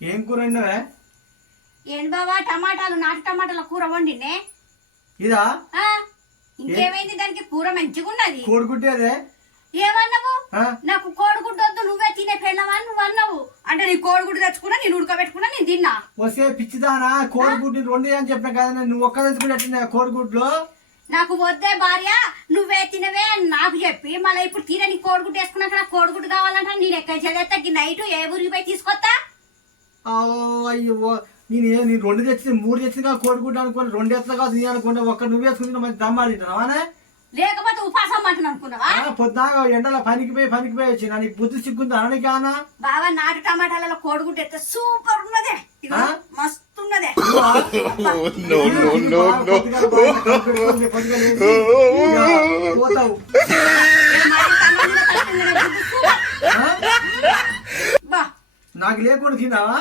ఏం కూర వండినవే? ఏంటి బావా టమాటాలు నాటు టమాటాల కూర వండినే. ఇదా? ఆ, ఇంకేమైంది? దానికి కూర మంచిగా ఉన్నది కోడిగుడ్డేదే? ఏమన్నావు? ఆ? నాకు కోడిగుడ్డు వద్దు నువ్వే తినే పెళ్ళమని నువ్వు అన్నావు. అంటే నీ కోడిగుడ్డు తెచ్చుకున్నా నేను ఉడకబెట్టుకున్నా నేను తిన్నా. వస్తే పిచ్చిదానా కోడిగుడ్డు రెండు అని చెప్పిన కదా నువ్వు ఒక్క తెచ్చుకున్నట్టు కోడిగుడ్లు? నాకు వద్దే భార్య నువ్వే తినవే అని నాకు చెప్పి మళ్ళీ ఇప్పుడు తినే నీ కోడిగుడ్డు వేసుకున్నాక నాకు కోడిగుడ్డు కావాలంటే నేను ఎక్కడ చదివేస్తా నైట్ ఏ ఊరికి పోయి తీసుకొస్తా? అయ్యో నేను ఏ నేను రెండు తెచ్చింది మూడు తెచ్చింది కదా కోడిగుడ్డు అనుకోని రెండు ఎత్తులు కాదు నీ అనుకుంటే ఒక్క నువ్వు వేసుకుని మంచి దమ్మాడింటున్నావానే లేకపోతే ఉపాసం అంటున్నా అనుకున్నావా? పొద్దున ఎండలో పనికి పోయి పనికి పోయి వచ్చి నీకు బుద్ధి సిగ్గుందా అని కానా బావా నాటు టమాటాలలో కోడిగుడ్డు ఎత్తే సూపర్ ఉన్నదే? మస్తు ఉన్నదే. పోతావు మరి తమ్ముడిలో కలిపిన గుడ్డు సూపర్. ఆ? బా నాకు లేకుండా తిన్నావా?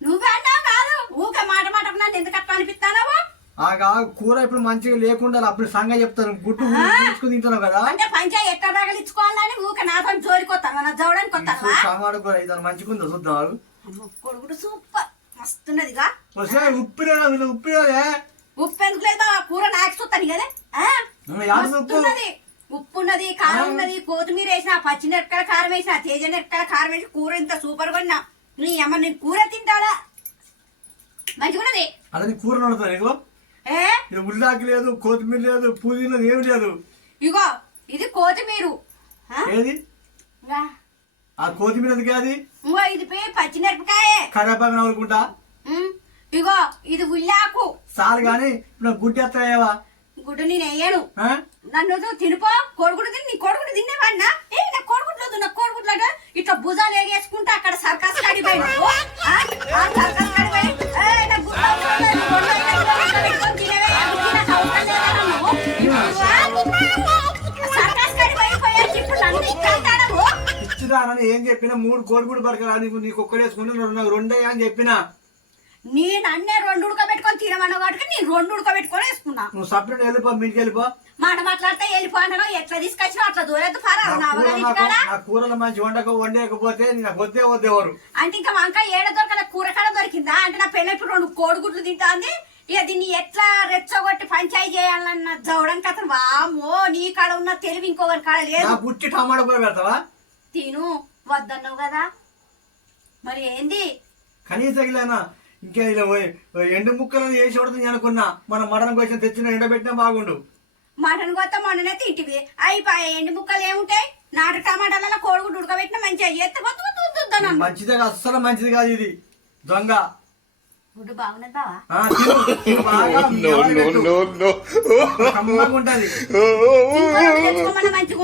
నువ్వే అన్నావు కాదు? ఊకే మాట మాట నన్ను ఎందుకు అట్లా అనిపిస్తానవు? ఆ గా- కూర ఇప్పుడు మంచిగా లేకుండా అప్పుడు సంగ చెప్తాను. గుడ్డు తీసుకుని తింటున్నావు కదా? అంటే పంచాయతీ ఎట్లా తగలించుకోవాలని ఊకే నాతో జోలికొస్తాను నా జవడానికి వస్తావా సామాడు కూర ఇది మంచిగా ఉందో చూద్దాం. ఆగు. కొడుకుడు సూపర్. మస్తున్నదిగా. ఉప్పు వీళ్ళు ఉప్పు ఎందుకు లేదు? కూర నాకు చూస్తాను కదా. ఉప్పు? ఉప్పు ఉన్నది కారం ఉన్నది కొత్తిమీర వేసిన పచ్చిమిరపకాయల కారం వేసిన తేజ మిరపకాయల కారం వేసి కూర ఇంత సూపర్గా ఉన్నా నీ అమ్మ నేను కూర తింటాడా? మంచిగున్నది. అదే కూర వండుతా ఏ? ఉల్లాకి లేదు కొత్తిమీర లేదు పుదీనా ఏమి లేదు. ఇగో ఇది కొత్తిమీర. ఆ? ఏది? ఆ కొత్తిమీర ఎందుకు అది? ఇంకో ఇది పే పచ్చిమిరపకాయే. కరేపాకు నవ్వుకుంటా ఇగో ఇది ఉల్లాకు. చాలు కానీ ఇప్పుడు గుడ్డి ఎత్తాయేవా గుడ్డు నేను వేయను. నన్ను తినిపో. కోడిగుడ్డు తిని నీ కోడిగుడ్డు తినేవాడినా? ఏ నా కోడిగుడ్లు నా కోడిగుడ్లు అంటే ఇట్లా భుజాలు ఎగేసుకుంటా అక్కడ సర్కస్ కాడిపోయి నువ్వు ఆ? ఆ సర్కస్ కాడిపోయి ఏ, చెప్పినా? మూడు కోడిగుడ్డు పడకరా నీకు నీకు ఒక్కడేసుకుని రెండు రెండే అని చెప్పినా. నేను అన్నే రెండు ఉడకబెట్టుకొని తినమన్నావు కాబట్టి నేను రెండు ఉడకబెట్టుకొని వేసుకున్నా. నువ్వు సపరేట్ వెళ్ళిపో మీ ఇంటికి వెళ్ళిపో. మాట మాట్లాడితే వెళ్ళిపోయినా ఎట్లా తీసుకొచ్చినా అట్లా దూరద్దు నా కూరలు మంచి వండక వండకపోతే నాకు వద్దే వద్దేవారు అంటే ఇంకా వంకాయ ఏడ దొరకల కూర కాడ దొరికిందా? అంటే నా పెళ్ళి ఇప్పుడు రెండు కోడిగుడ్లు తింటాంది. ఇక దీన్ని ఎట్లా రెచ్చగొట్టి పంచాయి చేయాలన్న జవడానికి అతను వామో నీ కాడ ఉన్న తెలివి ఇంకొకరి కాడ లేదు. పుట్టి టమాటా కూర పెడతావా? తిను వద్దన్నావు కదా. మరి ఏంది? కనీసం ఇంకా ఇలా ఎండు ముక్కలు వేసి కొడుతుంది అనుకున్నా. మన మటన్ కోసం తెచ్చిన ఎండబెట్టినా బాగుండు. మటన్ కొత్త మొన్ననే తింటివి. అయిపోయి ఎండు ముక్కలు ఏముంటాయి? నాటు టమాటాలలో కోడిగుడ్డు ఉడకబెట్టిన మంచిగా ఎత్త మంచిదే అస్సలు మంచిది కాదు ఇది. దొంగ. గుడ్డు బాగున్నది బావా? మంచిగా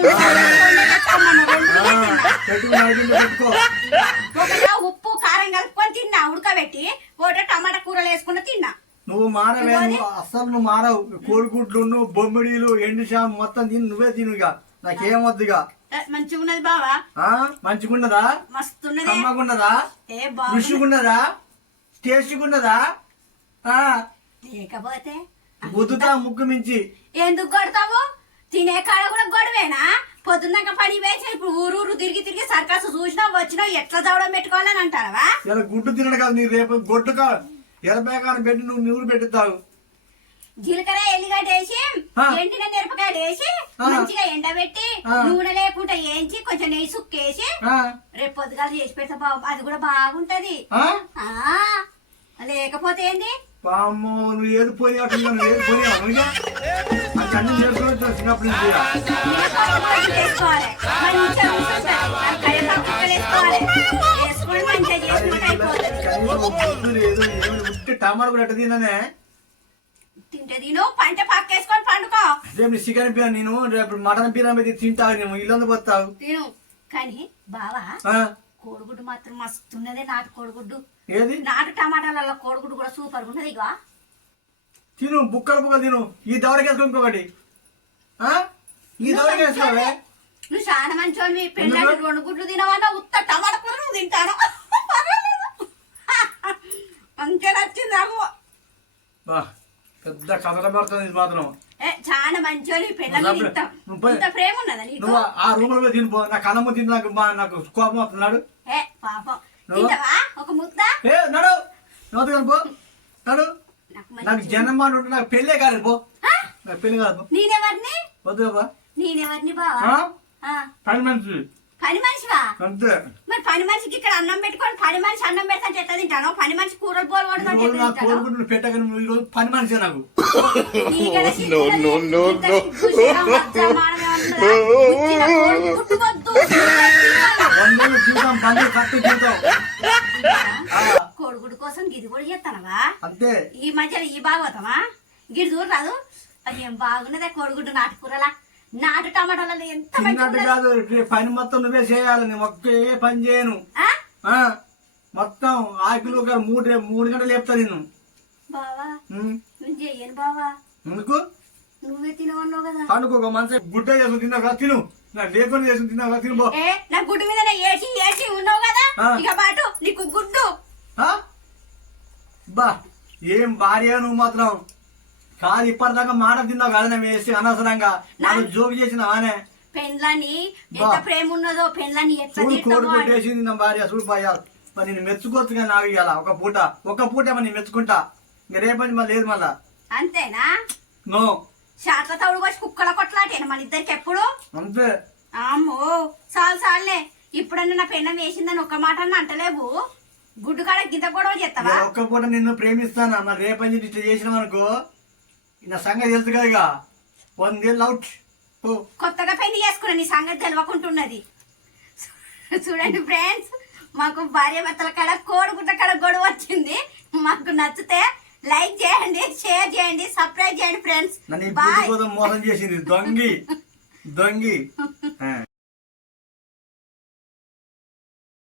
కారం కలుపుకొని తిన్నా ఉడకబెట్టి ఒకటో టమాటా కూరలు వేసుకుని తిన్నా. నువ్వు మారవే నువ్వు అస్సలు నువ్వు మారవు కోడిగుడ్లు బొమ్మిడీలు ఎండు షాం మొత్తం తిని నువ్వే తిను ఇక నాకేం వద్దు ఇక ఏ, మంచిగా ఉన్నది బావా. ఆ, మంచిగున్నదా? మస్తున్నది. టేస్ట్గున్నదా? ఆ, లేకపోతే గుద్దుతా ముక్కు మించి. ఎందుకు కొడతావు? తినే కాడ కూడా గొడవేనా? పొద్దున్నాక పని వేసి ఇప్పుడు ఊరు ఊరు తిరిగి తిరిగి సర్కస్ చూసినా వచ్చినా ఎట్లా చదవడం పెట్టుకోవాలని ఇలా గుడ్డు తినడు కాదు నీ రేపు గొడ్డు కా ఎరబేకాన్ని పెట్టి నువ్వు నూరు పెట్టుతావు జీలకర్ర ఎల్లిగడ్డ వేసి. ఎండిన మిరపకాయలు వేసి. మంచిగా ఎండబెట్టి. నూనె లేకుండా వేయించి కొంచెం నెయ్యి సుక్కేసి రేపు పొద్దుగాలు చేసి పెడతా బాబు అది కూడా బాగుంటది. లేకపోతే ఏంది? వామ్మో, నువ్వు ఏది పోయి నువ్వు ఏది పోయి ఆ కన్ను నేర్చుకుని చిన్నప్పటి నుంచి లేదు ఏమి ఉట్టి టమాటా కూడా ఎట్ట తిన్నానే? తింటే తిను పంట పక్కేసుకొని పండుకో. రేపు చికెన్ బిర్యానీ నేను రేపు మటన్ బిర్యానీ తింటావు ఇల్లు పోతావు. తిను. కానీ బావా కోడిగుడ్డు మాత్రం మస్తున్నదే నాటు కోడిగుడ్డు. ఏది? నాటు టమాటాలలో కోడిగుడ్డు కూడా సూపర్ ఉన్నది ఇగో. తిను బుక్కలు బుక్కలు తిను. ఈ దవడకి వేసుకో ఇంకొకటి. ఆ? ఈ దవడకి వేసుకోవే నువ్వు చాలా మంచి పెళ్ళాడు రెండు గుడ్లు తినవన్నా ఉత్త టమాటా కూర నువ్వు తింటాను పర్వాలేదు. అంతే నచ్చింది నాకు బా, పెద్ద కథల పడుతుంది ఇది మాత్రం. చాలా మంచి ఇంత ప్రేమ ఉన్నదా నువ్వు ఆ రూమ్లో తినిపో. నా కళ్ళమ్మ తిని నాకు నాకు కోపం వస్తున్నాడు. ఒక ముద్ద? ఏ పో నాడు. నాకు మంచి- నాకు పెళ్ళే కాలేదు పో? నాకు పెళ్ళి కాదు నేనెవరిని? వద్దు బాబా నేనెవరిని బావా? ఆ? ఆ, పని మనిషి పని మనిషివా? అంతే. మరి పని మనిషికి ఇక్కడ అన్నం పెట్టుకొని పని మనిషి అన్నం పెడతా ఎట్లా తింటాను. పని మనిషి కూరలు పోలు ఈ కొడతా రోజు నాకు కోరుకుంటున్న పెట్టగా నువ్వు ఈ రోజు పని మనిషి నాకు. కొడుకుడు కోసం గిది కూడా చేస్తానవా? అంతే. ఈ మధ్యలో ఈ భాగవతమా గిడి చూడు రాదు. అది ఏం బాగున్నదే కోడిగుడ్డు నాటుకూరలా. నాటు టమాటాలలో ఎంత కాదు రే పని మొత్తం నువ్వే చేయాలి నేను ఒకే పని చేయను. ఆ? ఆ, మొత్తం ఆకులు ఒక మూడు మూడు గంటలు లేపుతా నేను బావా. నేను చెయ్యను బావా. ఎందుకు? నువ్వే తినవన్నావు కదా. మంచి గుడ్డ చేసుకుని తిన్నావు కదా తిను. నా లేకుండా చేసుకుని తిన్నావు కదా తిను పో. ఏ నా గుడ్డు మీద ఏసి ఏసి ఉన్నావు కదా? ఆ. ఇక బాటు నీకు గుడ్డు. ఆ? బా ఏం భార్య నువ్వు మాత్రం? కాదు ఇప్పటిదాకా మాట తిన్నావు కదా వేసి అనవసరంగా. నాకు జోక్ చేసిన ఆనే. పెండ్లని ఎంత. ప్రేమ ఉన్నదో పెండ్లని ఎట్లా చూడు కోడి. కొట్టేసింది నా భార్య చూడు భార్య మరి నేను మెచ్చుకోవచ్చు కానీ నాకు ఇవాళ ఒక పూట. ఒక పూట నేను మెచ్చుకుంటా. ఇంక రేపటి మళ్ళీ లేదు మళ్ళా. అంతేనా? నో. షాట్ల తవుడు వచ్చి కుక్కల కొట్లాటేనా మన ఇద్దరికి ఎప్పుడు? అంతే. అమ్మో చాలు చాలులే. ఇప్పుడన్నా నా పెన్నం వేసిందని ఒక్క మాట అన్న అంటలేవు. గుడ్డు కాడ గింత గొడవ చేస్తావా? ఒక్క పూట నిన్ను ప్రేమిస్తాను? మరి రేపటి ఇట్లా చేసినావు అనుకో. నా సంగతి తెలుసు కదా ఇక. వందేళ్ళు అవుట్ కొత్తగా పెళ్ళి చేసుకున్న నీ సంగతి తెలియకుంటున్నది చూడండి ఫ్రెండ్స్ మాకు భార్య భర్తల కాడ కోడిగుడ్డ కాడ గొడవ వచ్చింది. మాకు నచ్చితే లైక్ చేయండి షేర్ చేయండి సబ్స్క్రైబ్ చేయండి ఫ్రెండ్స్ మోసం చేసింది. దొంగి. దొంగి.